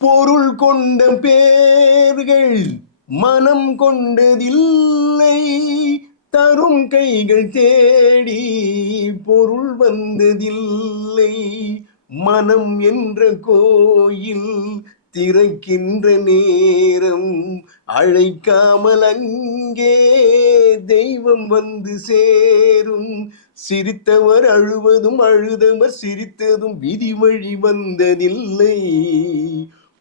பொருள் கொண்ட பேர்கள் மனம் கொண்டதில்லை, தரும் கைகள் தேடி பொருள் வந்ததில்லை. மனம் என்ற கோயில் திறக்கின்ற நேரம் அழைக்காமல் அங்கே தெய்வம் வந்து சேரும். சிரித்தவர் அழுவதும் அழுதவர் சிரித்ததும் விதி வழி வந்ததில்லை.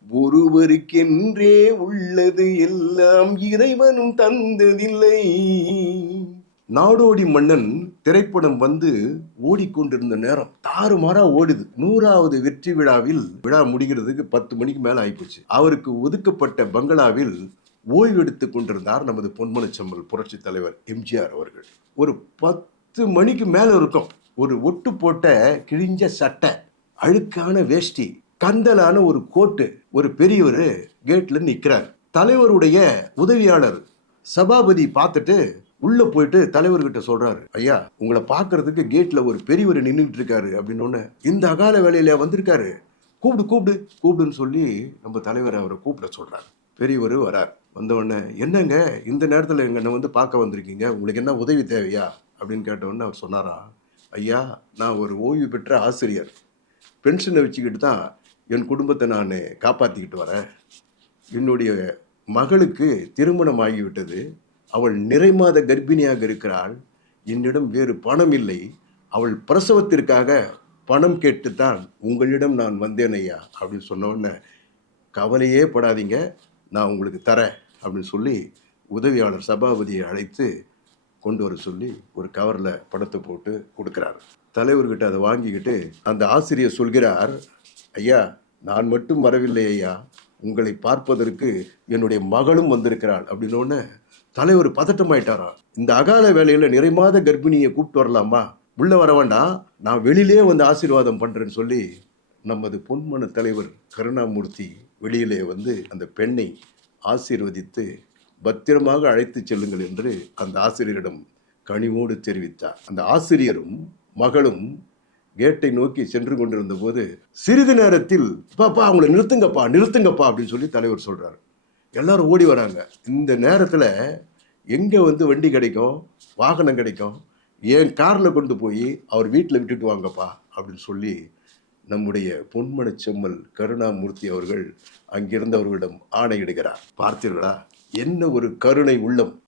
ஒருவருக்கென்றே உள்ளது எல்லாம் இறைவனும் தந்ததில்லை. நாடோடி மன்னன் திரைப்படம் வந்து ஓடிக்கொண்டிருந்த நேரம் தாறுமாறா ஓடுது. 100வது வெற்றி விழா முடிகிறதுக்கு 10 மணிக்கு மேல ஆயிப்போச்சு. அவருக்கு ஒதுக்கப்பட்ட பங்களாவில் ஓய்வு எடுத்துக் கொண்டிருந்தார் நமது பொன்மனச்செம்மல் புரட்சி தலைவர் எம்ஜிஆர் அவர்கள். ஒரு 10 மணிக்கு மேல இருக்கும். ஒரு ஒட்டு போட்ட கிழிஞ்ச சட்டை, அழுக்கான வேஷ்டி, கந்தலான ஒரு கோட்டு, ஒரு பெரியவர் கேட்ல நிக்கிறார். தலைவருடைய உதவியாளர் சபாபதி பார்த்துட்டு உள்ள போயிட்டு தலைவர்கிட்ட சொல்றாரு, ஐயா உங்களை பார்க்கறதுக்கு கேட்ல ஒரு பெரியவர் நின்றுட்டு இருக்காரு அப்படின்னு. இந்த அகால வேலையில வந்திருக்காரு, கூப்பிடுன்னு சொல்லி நம்ம தலைவர் அவரை கூப்பிட சொல்றாரு. பெரியவர் வரார். வந்தவுடனே, என்னங்க இந்த நேரத்தில் எங்க வந்து பார்க்க வந்திருக்கீங்க, உங்களுக்கு என்ன உதவி தேவையா அப்படின்னு கேட்டவுடனே அவர் சொன்னாரா, ஐயா நான் ஒரு ஓய்வு பெற்ற ஆசிரியர், பென்ஷனை வச்சுக்கிட்டு தான் என் குடும்பத்தை நான் காப்பாற்றிக்கிட்டு வரேன். என்னுடைய மகளுக்கு திருமணம் ஆகிவிட்டது, அவள் நிறைமாத கர்ப்பிணியாக இருக்கிறாள், என்னிடம் வேறு பணம் இல்லை, அவள் பிரசவத்திற்காக பணம் கேட்டுத்தான் உங்களிடம் நான் வந்தேன் ஐயா அப்படின்னு சொன்னோடனே, கவலையே படாதீங்க நான் உங்களுக்கு தரேன் அப்படின்னு சொல்லி உதவியாளர் சபாபதியை அழைத்து கொண்டு வர சொல்லி ஒரு கவரில் பணத்தை போட்டு கொடுக்குறாரு. தலைவர்கிட்ட அதை வாங்கிக்கிட்டு அந்த ஆசிரியர் சொல்கிறார், ஐயா நான் மட்டும் வரவில்லை ஐயா, உங்களை பார்ப்பதற்கு என்னுடைய மகளும் வந்திருக்கிறாள் அப்படின்னோடனே தலைவர் பதட்டமாயிட்டாரா. இந்த அகால வேலையில் நிறைமாத கர்ப்பிணியை கூப்பிட்டு வரலாமா, உள்ள வர வேண்டாம், நான் வெளியிலே வந்து ஆசீர்வாதம் பண்றேன்னு சொல்லி நமது பொன்மன தலைவர் கருணாமூர்த்தி வெளியிலே வந்து அந்த பெண்ணை ஆசீர்வதித்து பத்திரமாக அழைத்து செல்லுங்கள் என்று அந்த ஆசிரியரிடம் கனிவோடு தெரிவித்தார். அந்த ஆசிரியரும் மகளும் கேட்டை நோக்கி சென்று கொண்டிருந்த போது சிறிது நேரத்தில், பாப்பா அவங்களை நிறுத்துங்கப்பா அப்படின்னு சொல்லி தலைவர் சொல்றாரு. எல்லாரும் ஓடி வராங்க. இந்த நேரத்தில் எங்கே வந்து வண்டி கிடைக்கும், வாகனம் கிடைக்கும், என் காரில் கொண்டு போய் அவர் வீட்டில் விட்டுட்டு வாங்கப்பா அப்படின்னு சொல்லி நம்முடைய பொன்மனச்செம்மல் கருணாமூர்த்தி அவர்கள் அங்கிருந்தவர்களிடம் ஆணையிடுகிறார். பார்த்தீர்களா, என்ன ஒரு கருணை உள்ளம்!